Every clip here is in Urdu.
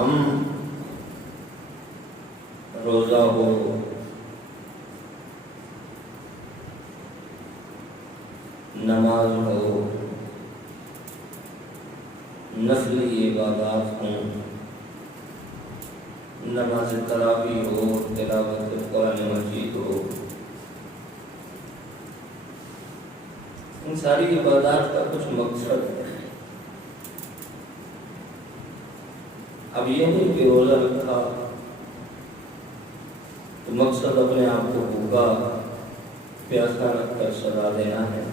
ہم روزہ ہو، نماز ہو، نفلی عبادات ہوں، نماز تراویح ہو، تلاوت قرآن مجید ہو، ان ساری عبادات کا کچھ مقصد ہے۔ اب یہ نہیں کہ روزہ رکھا تو مقصد اپنے آپ کو بھوکا پیاسا رکھ کر سزا دینا ہے،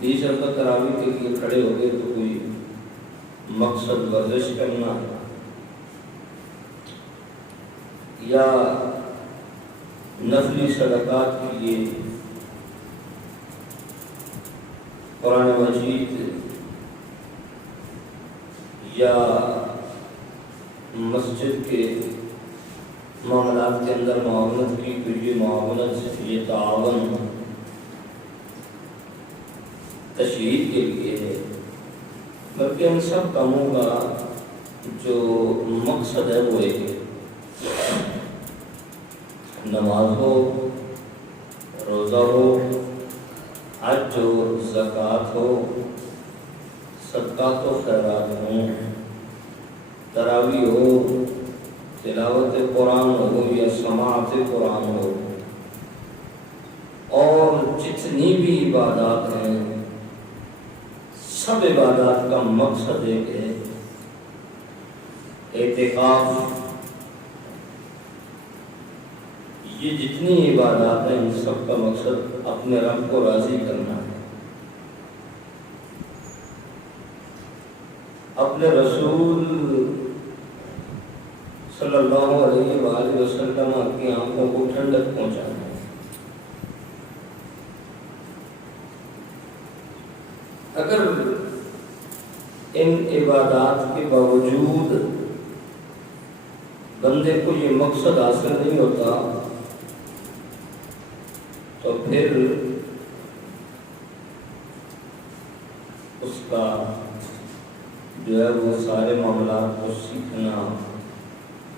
20 رکعت تراویح کے لیے کھڑے ہو گئے تو کوئی مقصد ورزش کرنا یا نفلی صدقات کے لیے قرآن مجید یا مسجد کے معاملات کے اندر معاونت کی، تو یہ معاونت یہ تعاون تشہیر کے لیے ہے، بلکہ ان سب کاموں کا جو مقصد ہے وہ ایک ہے۔ نماز ہو، روزہ ہو، حج ہو، زکوٰۃ ہو، صدقات و خیرات ہوں، تراویح ہو، تلاوت قرآن ہو یا سماعت قرآن ہو، اور جتنی بھی عبادات ہیں سب عبادات کا مقصد ایک ہے، اعتکاف۔ یہ جتنی عبادات ہیں ان سب کا مقصد اپنے رب کو راضی کرنا ہے، اپنے رسول صلی اللہ علیہ وآلہ وسلم کی آنکھوں کو ٹھنڈک پہنچانا ہے۔ اگر ان عبادات کے باوجود بندے کو یہ مقصد حاصل نہیں ہوتا تو پھر اس کا جو ہے وہ سارے معاملات کو سیکھنا،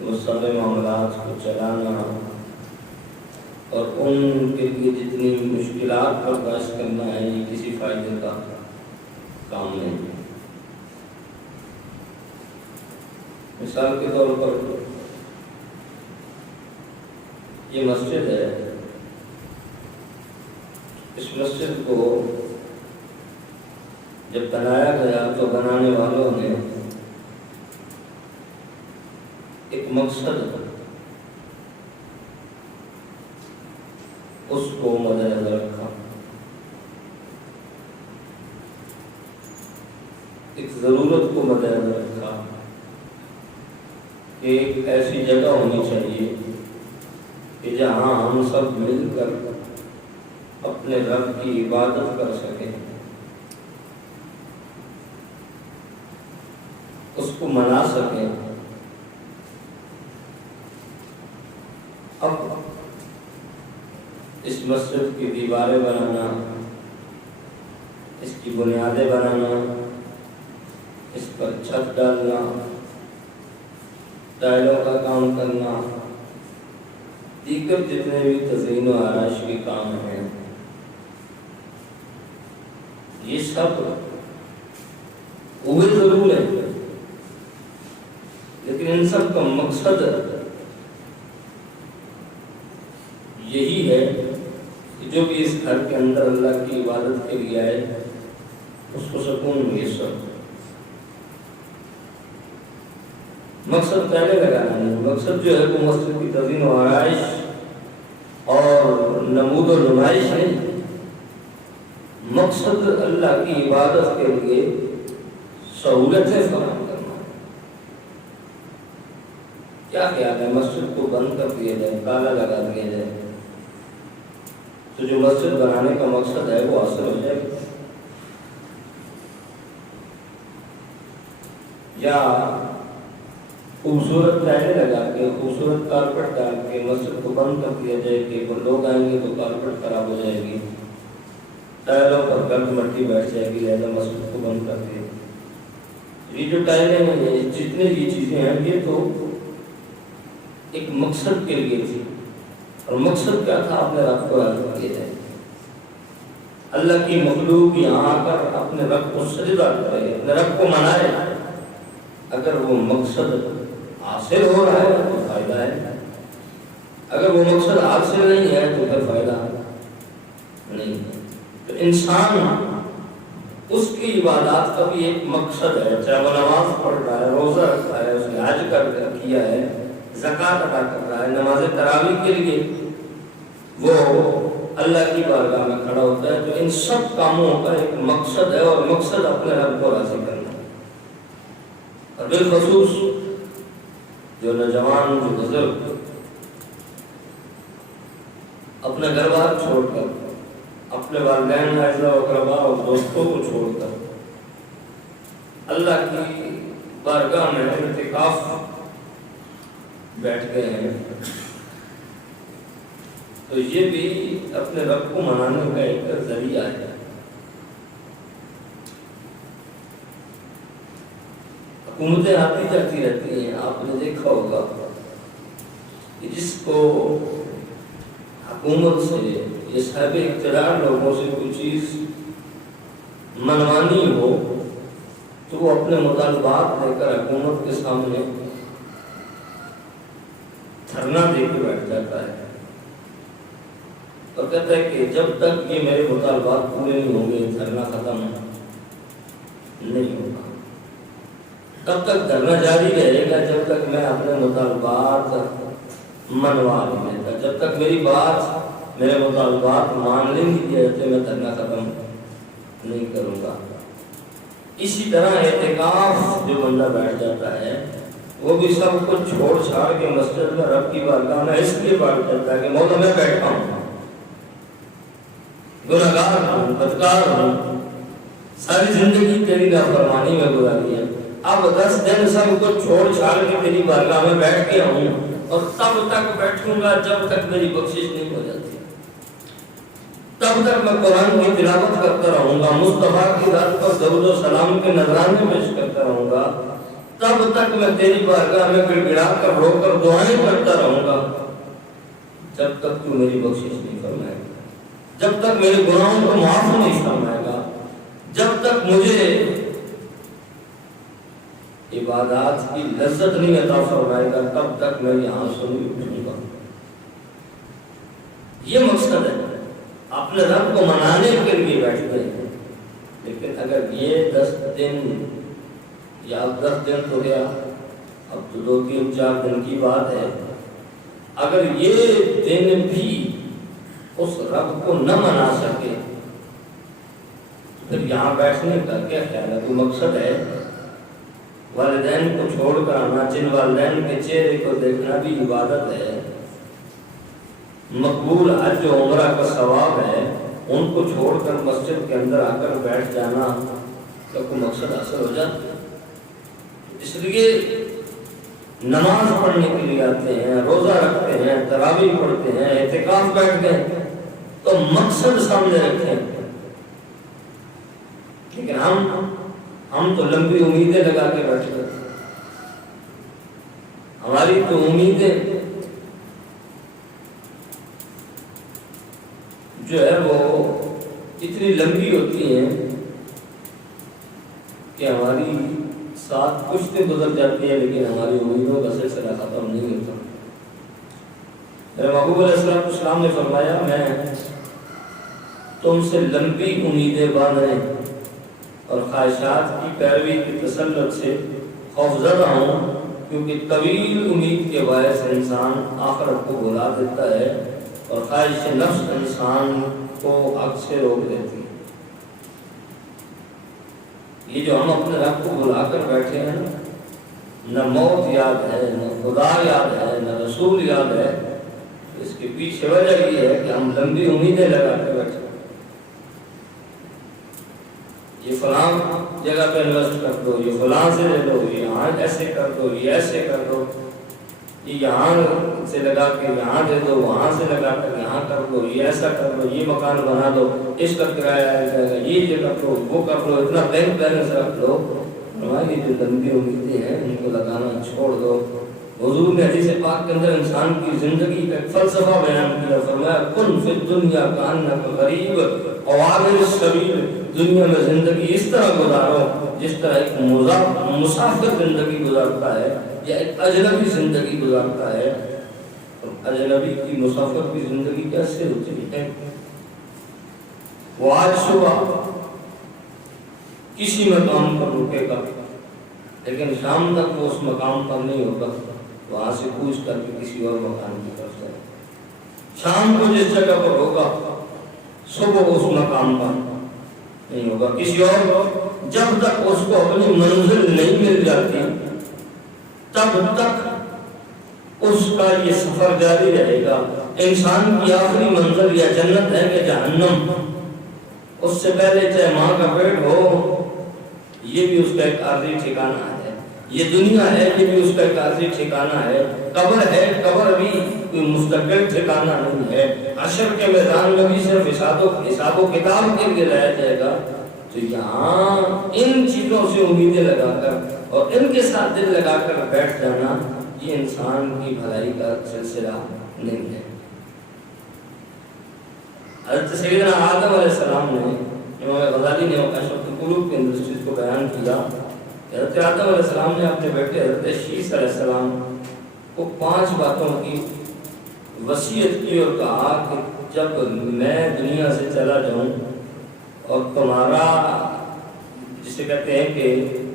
وہ سارے معاملات کو چلانا اور ان کے لیے جتنی مشکلات برداشت کرنا ہے، یہ کسی فائدے کا کام نہیں ہے۔ مثال کے طور پر یہ مسجد ہے، اس مسجد کو جب بنایا گیا تو بنانے والوں نے ایک مقصد اس کو مد نظر رکھا، ایک ضرورت کو مد نظر رکھا کہ ایک ایسی جگہ ہونی چاہیے کہ جہاں ہم سب مل کر اپنے رب کی عبادت کر سکیں، اس کو منا سکیں۔ اب اس مسجد کی دیواریں بنانا، اس کی بنیادیں بنانا، اس پر چھت ڈالنا، ٹائلوں کا کام کرنا، دیگر جتنے بھی تزئین و آرائش کے کام ہیں، یہ سب ہوئے ضرور ہیں، لیکن ان سب کا مقصد یہی ہے کہ جو بھی اس گھر کے اندر اللہ کی عبادت کے لیے آئے اس کو سکون میسر۔ مقصد پہلے لگانا نہیں، مقصد جو ہے وہ مسجد کی تزئین و آرائش اور نمود و نمائش نہیں، مقصد اللہ کی عبادت کے لیے سہولتیں فراہم کرنا۔ کیا خیال ہے مسجد کو بند کر دیا جائے، تالا لگا دیا جائے تو جو مسجد بنانے کا مقصد ہے وہ حاصل ہو جائے گا؟ یا خوبصورت ٹائلیں لگا کے، خوبصورت کارپیٹ ڈال کے مسجد کو بند کر دیا جائے کہ لوگ آئیں گے تو کارپیٹ خراب ہو جائے گی، ٹائلوں پر گرد مٹی بیٹھ جائے گی، لہذا مسجد کو بند کر دیا۔ یہ جو ٹائلیں ہیں، جتنے یہ چیزیں ہیں، یہ تو ایک مقصد کے لیے تھی، اور مقصد کیا تھا؟ اپنے رب کو راضی کیا جائے، اللہ کی مخلوق یہاں آ کر اپنے رب کو سجدہ کرے، اپنے رب کو منائے۔ اگر وہ مقصد حاصل ہو رہا ہے تو فائدہ ہے، اگر وہ مقصد حاصل نہیں ہے تو پھر فائدہ نہیں۔ تو انسان اس کی عبادات کا بھی ایک مقصد ہے، چاہے وہ نماز پڑھ رہا ہے، روزہ رکھتا ہے، اس نے حج کیا ہے، زکوٰۃ ادا کر رہا ہے، نماز تراویح کے لیے وہ اللہ کی بارگاہ میں کھڑا ہوتا ہے، تو ان سب کاموں کا ایک مقصد ہے، اور مقصد اپنے رب کو راضی کرنا ہے۔ اور بالخصوص جو نوجوان، جو بزرگ اپنے گھر بار چھوڑ کر، اپنے والدین، اعزاء و اقرباء اور دوستوں کو چھوڑ کر اللہ کی بارگاہ میں اعتکاف بیٹھ گئے ہیں، تو یہ بھی اپنے رب کو منانے کا ایک ذریعہ ہے۔ حکومتیں آتی جاتی رہتی ہیں، آپ نے دیکھا ہوگا کہ جس کو حکومت سے، یہ صاحب اقتدار لوگوں سے کوئی چیز منوانی ہو تو وہ اپنے مطالبات لے کر حکومت کے سامنے دھرنا دے کے بیٹھ جاتا ہے، اور کہتا ہے کہ جب تک یہ میرے مطالبات پورے نہیں ہوں گے دھرنا ختم نہیں ہوگا، تب تک دھرنا جاری رہے گا جب تک میں اپنے مطالبات منوا نہیں لیتا، جب تک میری بات، میرے مطالبات مان لیں گے میں دھرنا ختم نہیں کروں گا۔ اسی طرح اعتکاف جو بندہ بیٹھ جاتا ہے وہ بھی سب کچھ چھوڑ چھاڑ کے مسجد میں رب کی بارگاہ میں اس لیے بیٹھ جاتا ہے کہ مولا میں بیٹھا ہوں، گنہگار ہوں، بدکار ہوں، ساری زندگی تیری نافرمانی میں گزاری ہے، اب 10 دن سب کچھ چھوڑ چھاڑ کے تیری بارگاہ میں بیٹھ گیا ہوں، اور تب تک بیٹھوں گا جب تک میری بخشش نہیں ہو جاتی، تب تک میں قرآن کی تلاوت کرتا رہوں گا، مصطفیٰ کی ذات پر درود و سلام کے نذرانے پیش کرتا رہوں گا، تب تک میں تیری بارگاہ میں گڑ گڑا کر رو کر دعائیں کرتا رہوں گا، جب تک تو میری بخشش نہیں فرمائے گا، جب تک میرے گناہوں کو معاف نہیں فرمائے گا، جب تک مجھے عبادات کی لذت نہیں عطا فرمائے گا، تب تک میں یہاں سے نہیں اٹھوں گا۔ یہ مقصد ہے، اپنے رب کو منانے کے لیے بیٹھتے ہیں، لیکن اگر یہ 10 دن یا 10 دن تو گیا، اب تو 2 3 4 دن کی بات ہے، اگر یہ دن بھی اس رب کو نہ منا سکے پھر یہاں بیٹھنے کا کیا خیال ہے؟ کوئی مقصد ہے؟ والدین کو چھوڑ کر آنا، جن والدین کے چہرے کو دیکھنا بھی عبادت ہے، مقبول حج و عمرہ کا ثواب ہے، ان کو چھوڑ کر مسجد کے اندر آ کر بیٹھ جانا کا کوئی مقصد حاصل ہو جاتا ہے؟ اس لیے نماز پڑھنے کے لیے آتے ہیں، روزہ رکھتے ہیں، تراویح پڑھتے ہیں، اعتکاف بیٹھتے ہیں، تو مقصد سامنے رکھیں، لیکن ہم تو لمبی امیدیں لگا کے بیٹھے ہیں، ہماری تو امیدیں جو ہے وہ اتنی لمبی ہوتی ہیں کہ ہماری ساتھ کچھ دن گزر جاتی ہے لیکن ہماری امیدوں کا سلسلہ ختم نہیں ہوتا۔ میرے محبوب علیہ السلام نے فرمایا میں تم سے لمبی امیدیں باندھنے اور خواہشات کی پیروی کی تسلط سے خوفزدہ ہوں، کیونکہ طویل امید کے باعث انسان آخرت کو بھلا دیتا ہے اور خواہش نفس انسان کو حق سے روک دیتی ہے۔ یہ جو ہم اپنے رب کو بلا کر بیٹھے ہیں، نہ موت یاد ہے، نہ خدا یاد ہے، نہ رسول یاد ہے، اس کے پیچھے وجہ یہ ہے کہ ہم لمبی امیدیں لگا کے بیٹھے ہیں۔ یہ فلاں جگہ پہ انویسٹ کر دو، یہ فلاں سے لے لو، یہ یہاں ایسے کر دو، یہ ایسے کر دو، یہ یہاں سے لگا کے یہاں دے دو، وہاں سے لگا کر یہاں کر دو، یہ ایسا کر دو، یہ مکان بنا دو، اس کا کرایہ آ جائے گا، یہ کر دو، وہ کر دو، اتنا بینک بیلنس رکھ لو، ہماری جو گندی امیدیں ہیں ان کو لگانا چھوڑ دو. حضور نے حدیث پاک کے اندر انسان کی زندگی کا ایک فلسفہ بیان کیا. فرمایا کن فی الدنیا کانک غریب عوابر السبیل. دنیا میں زندگی اس طرح گزارو جس طرح ایک مسافر زندگی گزارتا ہے یا ایک اجنبی زندگی گزارتا ہے. اجنبی کی مسافر کی زندگی کیسے ہوتی ہے؟ وہ آج صبح کسی مقام پر رکے گا لیکن شام تک وہ اس مقام پر نہیں ہوگا. وہاں سے کوچ کر کے کسی اور مقام کی طرف جائے. شام کو جس جگہ پر ہوگا صبح اس مقام پر نہیں ہوگا کسی اور. جب تک اس کو اپنی منزل نہیں مل جاتی تب تک اس کا یہ سفر جاری رہے گا. انسان کی آخری منزل یا جنت ہے کہ جہنم. اس سے پہلے چاہے ماں کا پیٹ ہو یہ بھی اس کا ایک عارضی ٹھکانہ ہے. یہ دنیا ہے یہ بھی اس کا ایک عارضی ٹھکانہ ہے. قبر ہے قبر بھی کوئی مستقل ٹھکانہ نہیں ہے. حشر کے میدان میں بھی صرف حساب و کتاب کے لیے لایا جائے گا. تو یہاں ان چیزوں سے امیدیں لگا کر اور ان کے ساتھ دل لگا کر بیٹھ جانا یہ انسان کی بھلائی کا سلسلہ نہیں ہے. حضرت سیدنا آدم علیہ السلام نے امام غزالی نے اشرف القلوب کے اندر اس چیز کو بیان کیا. حضرت آدم علیہ السلام نے اپنے بیٹے حضرت شیس علیہ السلام کو 5 باتوں کی وصیت کی اور کہا کہ جب میں دنیا سے چلا جاؤں اور تمہارا جسے کہتے ہیں کہ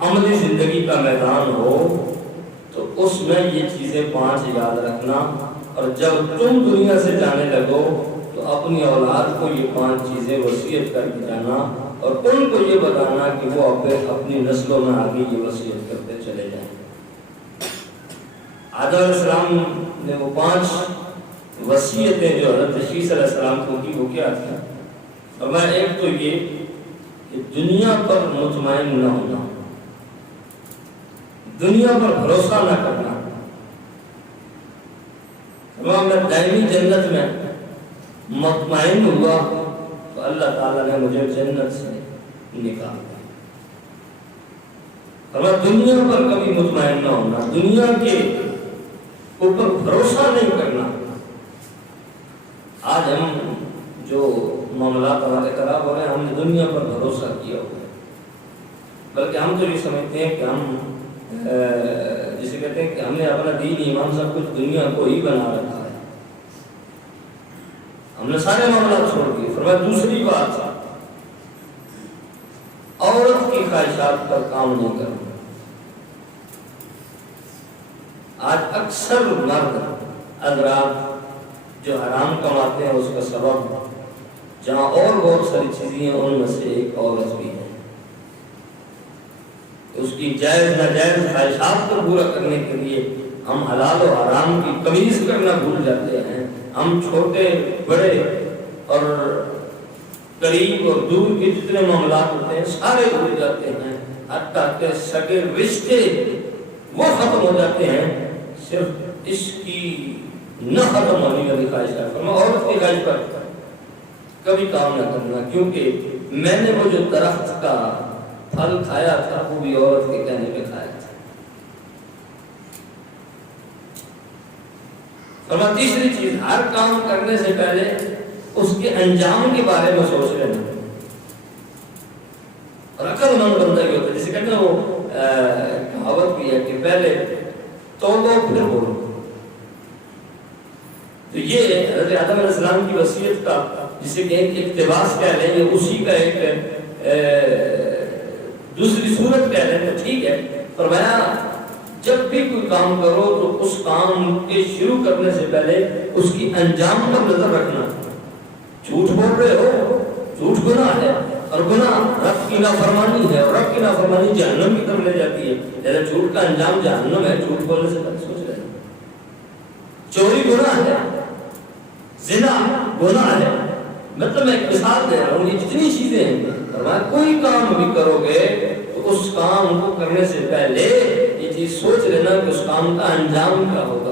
عملی زندگی کا میدان ہو تو اس میں یہ چیزیں 5 یاد رکھنا. اور جب تم دنیا سے جانے لگو تو اپنی اولاد کو یہ 5 چیزیں وصیت کر کے جانا اور ان کو یہ بتانا کہ وہ اپنی نسلوں میں آگے یہ وصیت کرتے چلے جائیں. آدم علیہ السلام نے وہ 5 وصیتیں جو حضرت شیس علیہ السلام کو کی وہ کیا تھا؟ فرمایا ایک تو یہ کہ دنیا پر مطمئن نہ ہونا, دنیا پر بھروسہ نہ کرنا. میں دائمی جنت میں مطمئن ہوا تو اللہ تعالیٰ نے مجھے جنت سے نکال دیا. دنیا پر کبھی مطمئن نہ ہونا, دنیا کے اوپر بھروسہ نہیں کرنا. آج ہم جو معاملات ہمارے خراب ہو رہے ہیں ہم نے دنیا پر بھروسہ کیا ہوا ہے, بلکہ ہم تو یہ سمجھتے ہیں کہ ہم جسے کہتے ہیں کہ ہم نے اپنا دین ایمان سب کچھ دنیا کو ہی بنا رکھا ہے. ہم نے سارے معاملات چھوڑ دیے. فرمایا دوسری بات عورت کی خواہشات پر کام نہیں کرنا. آج اکثر مرد حضرات جو حرام کماتے ہیں اس کا سبب جہاں اور بہت ساری چیزیں ہیں ان میں سے ایک عورت بھی ہے. اس کی جائز ناجائز خواہشات کو پورا کرنے کے لیے ہم حلال و حرام کی تمیز کرنا بھول جاتے ہیں. ہم چھوٹے بڑے اور قریب اور دور کے جتنے معاملات ہوتے ہیں سارے بھول جاتے ہیں. حتیٰ کہ سگے رشتے وہ ختم ہو جاتے ہیں صرف اس کی نہ ختم ہونے والی خواہشات پر. عورت کی خواہش پر کبھی کام نہ کرنا, کیونکہ میں نے وہ جو درخت کا پھل کھایا تھا وہ بھی عورت کے کہنے پہ کھایا تھا. اور تیسری چیز, ہر کام کرنے سے پہلے اس کے انجام کے بارے میں سوچ لینا. اور عقل مند بندہ یہ ہوتا ہے, جسے کہتے ہیں وہ کہاوت بھی ہے کہ پہلے توبہ پھر بولو. تو یہ حضرت آدم علیہ السلام کی وصیت کا جسے کہ ایک اقتباس کہہ لیں یا اسی کا ایک دوسری صورت کہہ لیں تو ٹھیک ہے. فرمایا جب بھی کوئی کام کرو تو اس کام کے شروع کرنے سے پہلے اس کی انجام پر نظر رکھنا. جھوٹ بول رہے ہو, جھوٹ گناہ ہے اور گناہ رب کی نافرمانی ہے اور رب کی نافرمانی جہنم کی طرف لے جاتی ہے. جیسے جھوٹ کا انجام جہنم ہے, جھوٹ بولنے سے پہلے سوچ رہے ہیں. چوری گناہ ہے, زنا گناہ ہے. مطلب میں ایک مثال دے رہا ہوں, یہ جتنی چیزیں ہیں فرمایا کوئی کام بھی کرو گے تو اس کام کو کرنے سے پہلے یہ چیز سوچ لینا کہ اس کام کا انجام کیا ہوگا.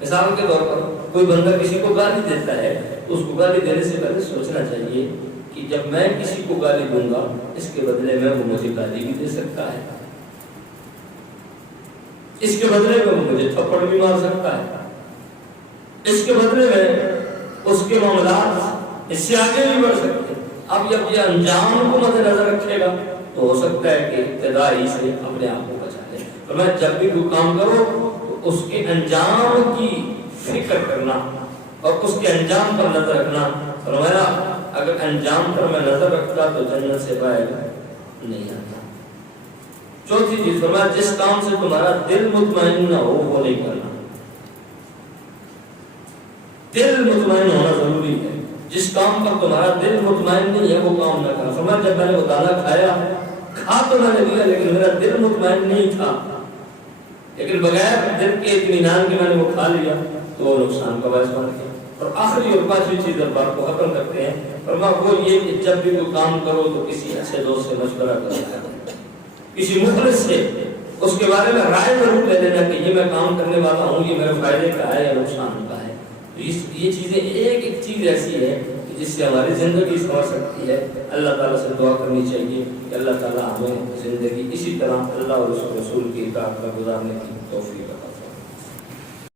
مثال کے طور پر کوئی بندہ کسی کو گالی دیتا ہے تو اس کو گالی دینے سے پہلے سوچنا چاہیے کہ جب میں کسی کو گالی دوں گا اس کے بدلے میں وہ مجھے گالی بھی دے سکتا ہے. اس کے بدلے میں وہ مجھے تھپڑ بھی مار سکتا ہے، اس کے بدلے میں اس کے معاملات اس سے آگے بھی بڑھ سکتے ہیں۔ اب جب یہ انجام کو مد نظر رکھے گا تو ہو سکتا ہے کہ ابتدائی سے اپنے آپ کو بچا لے۔ تو میں جب بھی کوئی کام کرو تو اس کے انجام کی فکر کرنا اور اس کے انجام پر نظر رکھنا۔ فرمایا اگر انجام پر میں نظر رکھتا تو جنت سے باہر نہیں آتا۔ چوتھی چیز فرمایا جس کام سے تمہارا دل مطمئن نہ ہو وہ نہیں کرنا۔ دل مطمئن ہونا ضروری ہے، جس کام پر تمہارا دل مطمئن نہیں ہے وہ کام نہ کرنا۔ فرمایا جب میں نے وہ دانا کھا تو میں نے لیا لیکن میرا دل مطمئن نہیں تھا، لیکن بغیر دل کے اطمینان کے میں نے وہ کھا لیا تو وہ نقصان کا باعث بن گیا۔ اور آخری اور پانچویں چیز بات کو ختم کرتے ہیں، فرمایا وہ یہ کہ جب بھی کوئی کام کرو تو کسی اچھے دوست سے مشورہ کرنا، کسی مخلص سے اس کے بارے میں رائے ضرور لے لینا کہ یہ میں کام کرنے والا ہوں یہ میرے فائدے کا ہے یا نقصان کا ہے۔ یہ چیزیں ایک ایک چیز ایسی ہے جس سے ہماری زندگی سنور سکتی ہے۔ اللہ تعالیٰ سے دعا کرنی چاہیے کہ اللہ تعالیٰ ہمیں زندگی اسی طرح اللہ اور اس رسول کی اطاعت پر گزارنے کی توفیق عطا فرمائے۔